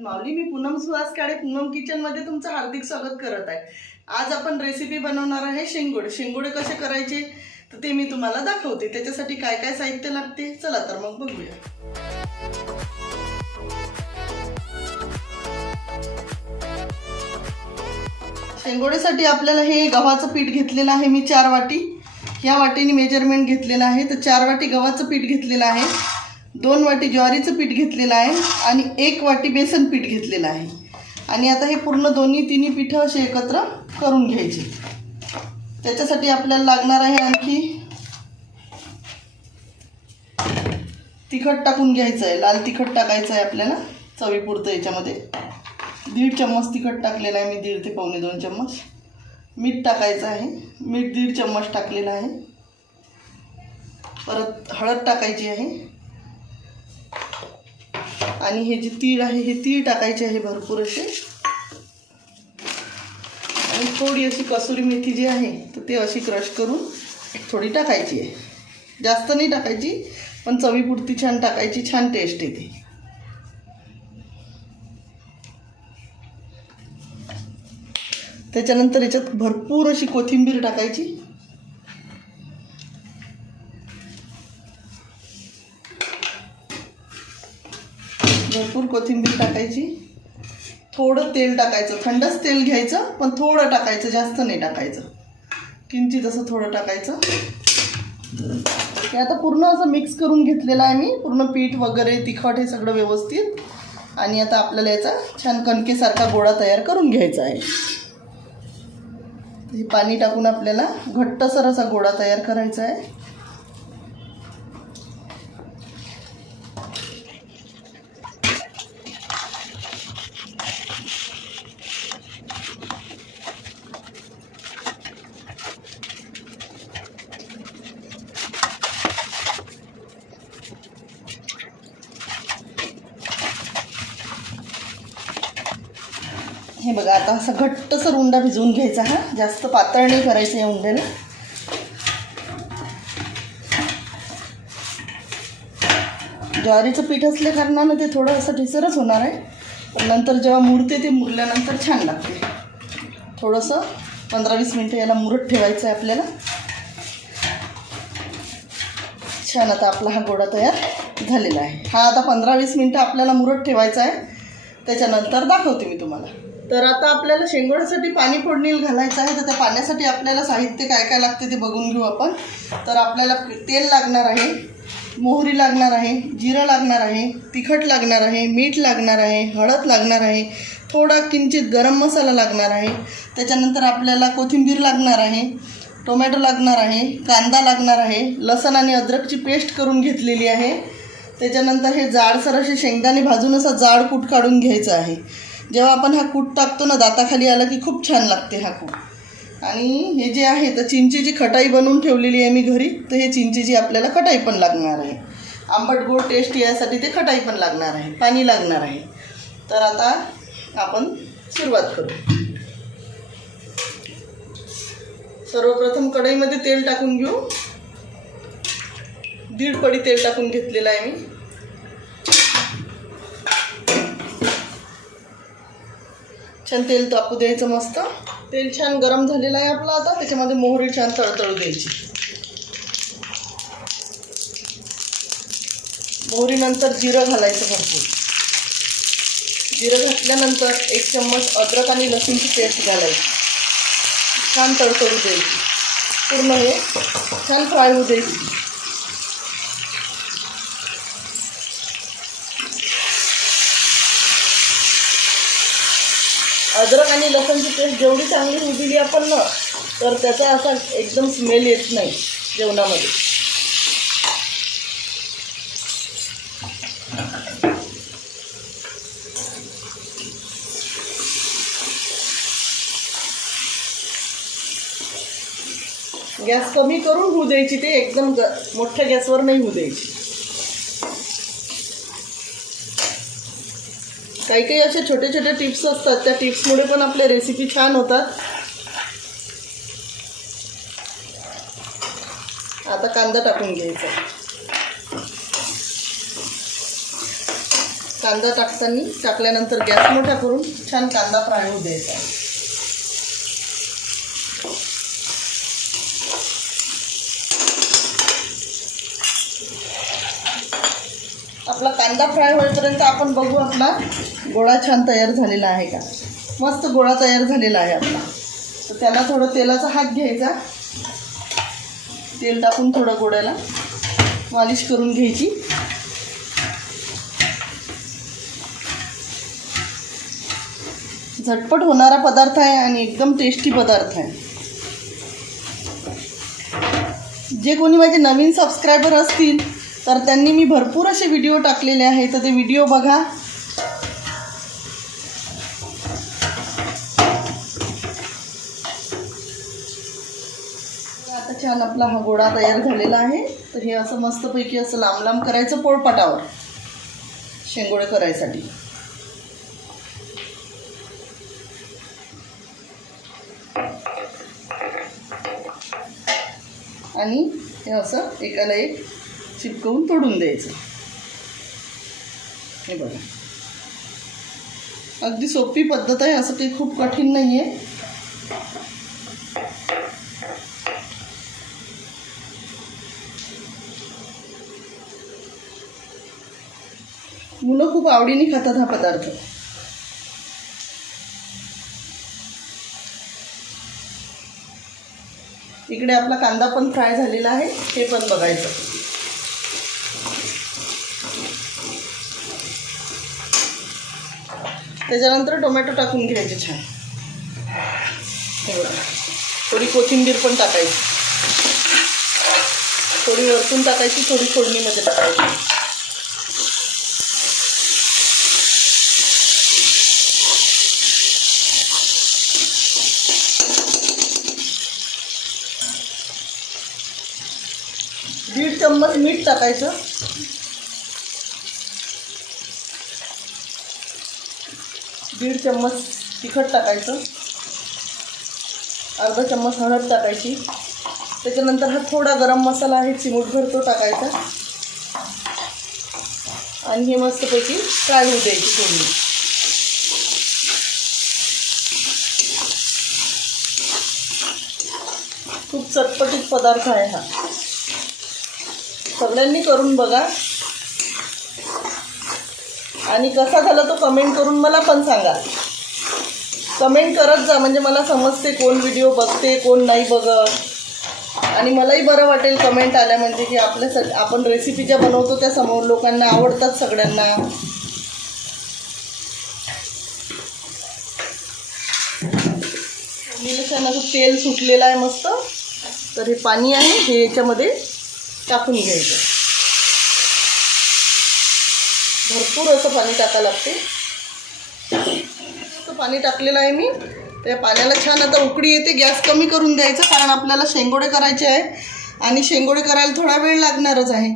माऊली, मी पूनम सुहास काळे Poonam kitchen मध्ये तुमचं हार्दिक स्वागत करत आहे। आज आपण रेसिपी बनवणार आहे शेंगोडे। शेंगोडे कसे करायचे तर ते मी तुम्हाला दाखवते। त्याच्यासाठी काय काय साहित्य लागते चला तर मग बघूया। शेंगोडेसाठी आपल्याला हे गव्हाचं पीठ घेतलेलं आहे मी 4 वाटी। या वाटीने मेजरमेंट घेतलेलं आहे तर 4 वाटी गव्हाचं पीठ घेतलेलं आहे, 2 वाटी ज्वारीचं पीठ घेतलेलं आहे आणि 1 वाटी बेसन पीठ घेतलेलं आहे। आणि आता हे पूर्ण दोन्ही तिन्ही पीठ असे एकत्र करून घ्यायचे। त्याच्यासाठी आपल्याला लागणार आहे आणखी तिखट टाकून घ्यायचं आहे। लाल तिखट टाकायचं आहे आपल्याला चवीपुरतं। याच्यामध्ये 1.5 चम्मच तिखट टाकलेलं आहे मी, 1.5 ते पावणे 2 चम्मच। मीठ टाकायचं आहे, मीठ 1.5 चम्मच टाकलेलं आहे। परत हळद टाकायची आहे आणि हे जे तीळ आहे हे तीळ टाकायचे आहे भरपूर असे। आणि थोडी अशी कसुरी मेथी जी आहे तर ते अशी क्रश करून थोडी टाकायची आहे, जास्त नाही टाकायची पण चवीपुरती छान टाकायची, छान टेस्ट येते। त्याच्यानंतर याच्यात भरपूर अशी कोथिंबीर टाकायची। भरपूर कोथिंबीर टाकायची। थोडं तेल टाकायचं, थंडच तेल घ्यायचं पण थोडं टाकायचं, जास्त नाही टाकायचं, किंचित असं थोडं टाकायचं। हे आता पूर्ण असं मिक्स करून घेतलेलं आहे मी, पूर्ण पीठ वगैरे तिखट हे सगळं व्यवस्थित। आणि आता आपल्याला याचा छान कणकेसारखा गोळा तयार करून घ्यायचा आहे। हे पाणी टाकून आपल्याला घट्टसर असा गोळा तयार करायचा आहे। हे बघा, आता असा घट्टसर उंडा भिजवून घ्यायचा हा, जास्त पातळ नाही करायचं या उंड्याला। ज्वारीचं पीठ असल्या कारणानं ते थोडं असं ठिसरच होणार आहे, पण नंतर जेव्हा मुरते ते मुरल्यानंतर छान लागते। थोडंसं 15-20 मिनिटं याला मुरत ठेवायचं आहे आपल्याला। छान आता आपला हा गोळा तयार झालेला आहे। हा आता 15-20 मिनिटं आपल्याला मुरत ठेवायचा आहे, त्याच्यानंतर दाखवते मी तुम्हाला। तर आता आपल्याला शेंगोड्यासाठी पाणी फोडणीला घालायचं आहे, तर त्या पाण्यासाठी आपल्याला साहित्य काय काय लागते ते बघून घेऊ आपण। तर आपल्याला तेल लागणार आहे, मोहरी लागणार आहे, जिरं लागणार आहे, तिखट लागणार आहे, मीठ लागणार आहे, हळद लागणार आहे, थोडा किंचित गरम मसाला लागणार आहे। त्याच्यानंतर आपल्याला कोथिंबीर लागणार आहे, टोमॅटो लागणार आहे, कांदा लागणार आहे, लसण आणि अद्रकची पेस्ट करून घेतलेली आहे। त्याच्यानंतर हे जाडसर असे शेंगदाणे भाजून असा जाड कूट काढून घ्यायचा आहे। जेव्हा आपण हा कूट टाकतो ना दाताखाली आला की खूप छान लागते हा कूट। आणि हे जे आहे तर चिंचेची खटाई बनवून ठेवलेली आहे मी घरी, तर हे चिंचेची आपल्याला खटाई पण लागणार आहे। आंबट गोड टेस्ट यासाठी ते खटाई पण लागणार आहे, पाणी लागणार आहे। तर आता आपण सुरुवात करू। सर्वप्रथम कढईमध्ये तेल टाकून घेऊ। 1.5 पडी तेल टाकून घेतलेलं आहे मी। छान तेल तापू द्यायचं मस्त। तेल छान गरम झालेलं आहे आपलं। आता त्याच्यामध्ये मोहरी छान तळतळू द्यायची। मोहरीनंतर जिरं घालायचं भरपूर। जिरं घातल्यानंतर 1 चम्मच अद्रक आणि लसूणची पेस्ट घालायची, छान तळतळू द्यायची। पूर्ण हे छान फ्राय होऊ द्यायची। अद्रक आणि लसूणची पेस्ट जेवढी चांगली होऊ दिली आपण ना, तर त्याचा असा एकदम स्मेल येत नाही जेवणामध्ये। गॅस कमी करून होऊ द्यायची, ते एकदम मोठ्या गॅसवर नाही होऊ द्यायची। काही काही असे छोटे छोटे टिप्स असतात, त्या टिप्समुळे पण आपल्या रेसिपी छान होतात। आता कांदा टाकून घ्यायचा। कांदा टाकल्यानंतर गॅस मोठा करून छान कांदा फ्राय होऊ द्यायचा. आपला कांदा फ्राय होईपर्यंत आपण बघू आपला गोळा छान तयार झालेला आहे का. मस्त गोळा तयार झालेला आहे आपला. तर त्याला थोडं तेलाचा हात घ्यायचा, तेल टाकून थोडं गोळ्याला मालिश करून घ्यायची. झटपट होणारा पदार्थ आहे आणि एकदम टेस्टी पदार्थ आहे. जे कोणी माझे नवीन सबस्क्रायबर असतील तर त्यांनी मी भरपूर असे व्हिडिओ टाकलेले आहेत, तर ते व्हिडिओ बघा. आता छान आपला हा गोळा तयार झालेला आहे. तर हे असं मस्तपैकी असं लांब लांब करायचं पोळपाटावर शेंगोळे करायसाठी. आणि हे असं एकाला एक चिपकवून तोडून द्यायचं. हे बघा, अगदी सोपी पद्धत आहे, असं काही खूप कठीण नाही आहे. मुलं खूप आवडीने खातात हा पदार्थ. इकडे आपला कांदा पण फ्राय झालेला आहे, हे पण बघायचं. त्याच्यानंतर टोमॅटो टाकून घ्यायचे छान. हे बघा, थोडी कोथिंबीर पण टाकायची, थोडी वरतून टाकायची, थोडी फोडणीमध्ये टाकायची. दीड चम्मच मीठ टाकायचं. दीड चम्मच तिखट टाकायचं. अर्धा चम्मच हळद टाकायची. त्याच्यानंतर हा थोडा गरम मसाला आहे चिमूटभर, तो टाकायचा. आणि हे मस्तपैकी फ्राय होऊ द्यायची फोडणी. खूप चटपटीत पदार्थ आहे हा, सगळ्यांनी करून बघा. आणि कसा झाला तो कमेंट करून मला पण सांगा. कमेंट करत जा, म्हणजे मला समजते कोण व्हिडिओ बघते कोण नाही बघत. आणि मलाही बरं वाटेल कमेंट आल्या म्हणजे की आपण रेसिपी ज्या बनवतो त्या समोर लोकांना आवडतात सगळ्यांना. छान असं तेल सुटलेलं आहे मस्त. तर हे पाणी आहे, हे याच्यामध्ये टाकून घ्यायचं. भरपूर असं पाणी टाकावं लागते. असं पाणी टाकलेलं आहे मी. त्या पाण्याला छान आता उकळी येते. गॅस कमी करून द्यायचं, कारण आपल्याला शेंगोळे करायचे आहे आणि शेंगोळे करायला थोडा वेळ लागणारच आहे.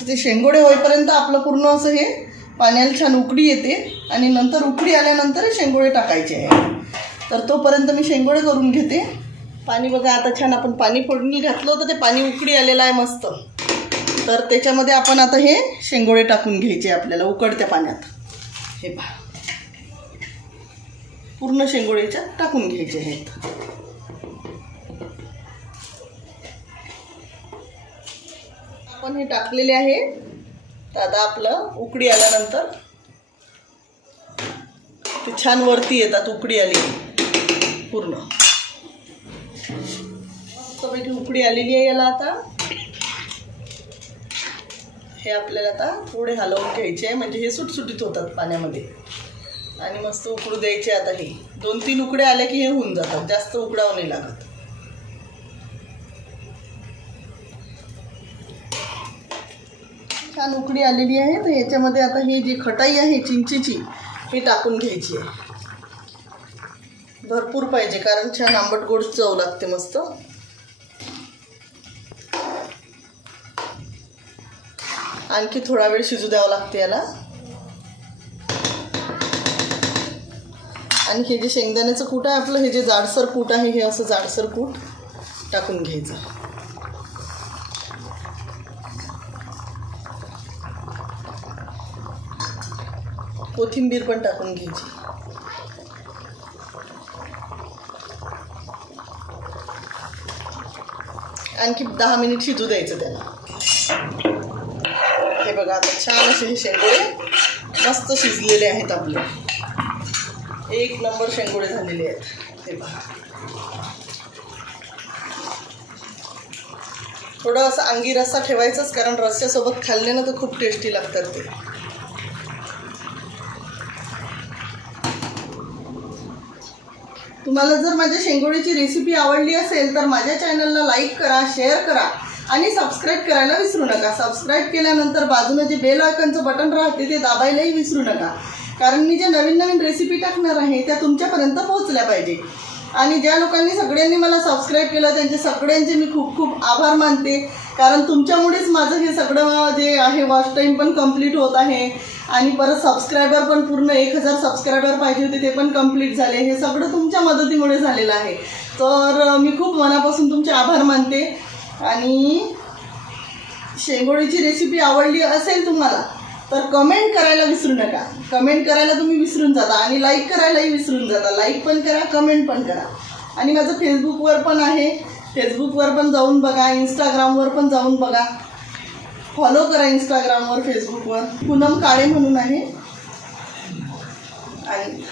ते शेंगोळे होईपर्यंत आपलं पूर्ण असं हे पाण्याला छान उकळी येते आणि नंतर उकळी आल्यानंतर शेंगोळे टाकायचे आहे. तर तोपर्यंत मी शेंगोळे करून घेते. पाणी बघा आता छान आपण पाणी फोडणी घातलं होतं, ते पाणी उकळी आलेलं आहे मस्त. तर त्याच्यामध्ये आपण आता हे शेंगोळे टाकून घ्यायचे आपल्याला उकळत्या पाण्यात. हे पहा, पूर्ण शेंगोळेच्या टाकून घ्यायचे आहेत. आपण हे टाकलेले आहे. तर आता आपलं उकळी आल्यानंतर ते छान वरती येतात. उकळी आली पूर्ण मस्तपैकी उकळी आलेली आहे याला. आता हे आपल्याला आता थोडे हलवून घ्यायचे आहे, म्हणजे हे सुटसुटीत होतात पाण्यामध्ये. आणि मस्त उकळू द्यायचे. आता हे 2-3 उकड्या आल्या की हे होऊन जातात, जास्त उकडावं नाही लागत. छान उकडी आलेली आहे. तर याच्यामध्ये आता ही जी खटाई आहे चिंचेची, ही टाकून घ्यायची आहे. भरपूर पाहिजे, कारण छान आंबट गोड चव लागते मस्त. आणखी थोडा वेळ शिजू द्यावं लागते याला. आणि हे जे शेंगदाण्याचं कूट आहे आपलं, हे जे जाडसर कूट आहे, हे असं जाडसर कूट टाकून घ्यायचं. कोथिंबीर पण टाकून घ्यायची. आणखी 10 मिनिट शिजू द्यायचं त्याला. हे बघा आता छान असे हे शेंगोळे मस्त शिजलेले आहेत आपले. एक नंबर शेंगोळे झालेले आहेत. हे बघा थोडं असं अंगी रस्सा ठेवायचाच, कारण रस्स्यासोबत खाल्ले ना तर खूप टेस्टी लागतात ते. तुम्हाला जर माझ्या शेंगोळीची रेसिपी आवडली असेल तर माझ्या चॅनलला लाईक करा, शेअर करा आणि सबस्क्राईब करायला विसरू नका. सबस्क्राईब केल्यानंतर बाजूने जे बेल आयकॉनचं बटन राहते ते दाबायलाही विसरू नका, कारण मी जे नवीन नवीन रेसिपी टाकणार आहे त्या तुमच्यापर्यंत पोहोचल्या पाहिजे. आणि ज्या लोकांनी सगळ्यांनी मला सबस्क्राईब केलं त्यांचे सगळ्यांचे मी खूप खूप आभार मानते, कारण तुमच्यामुळेच माझं हे सगळं जे आहे वॉच टाईम पण कंप्लीट होत आहे. आणि परत सबस्क्रायबर पण पूर्ण 1000 सबस्क्रायबर पाहिजे होते ते पण कंप्लीट झाले. हे सगळं तुमच्या मदतीमुळे झालेलं आहे. तर मी खूप मनापासून तुमचे आभार मानते. आणि शेंगोळीची रेसिपी आवडली असेल तुम्हाला तर कमेंट करायला विसरू नका. कमेंट करायला तुम्ही विसरून जाता आणि लाईक करायलाही विसरून जाता. लाईक पण करा, कमेंट पण करा. आणि माझं फेसबुकवर पण आहे, फेसबुकवर पण जाऊन बघा, इंस्टाग्रामवर पण जाऊन बघा. फॉलो करा इंस्टाग्रामवर, फेसबुकवर पूनम काळे म्हणून आहे. आणि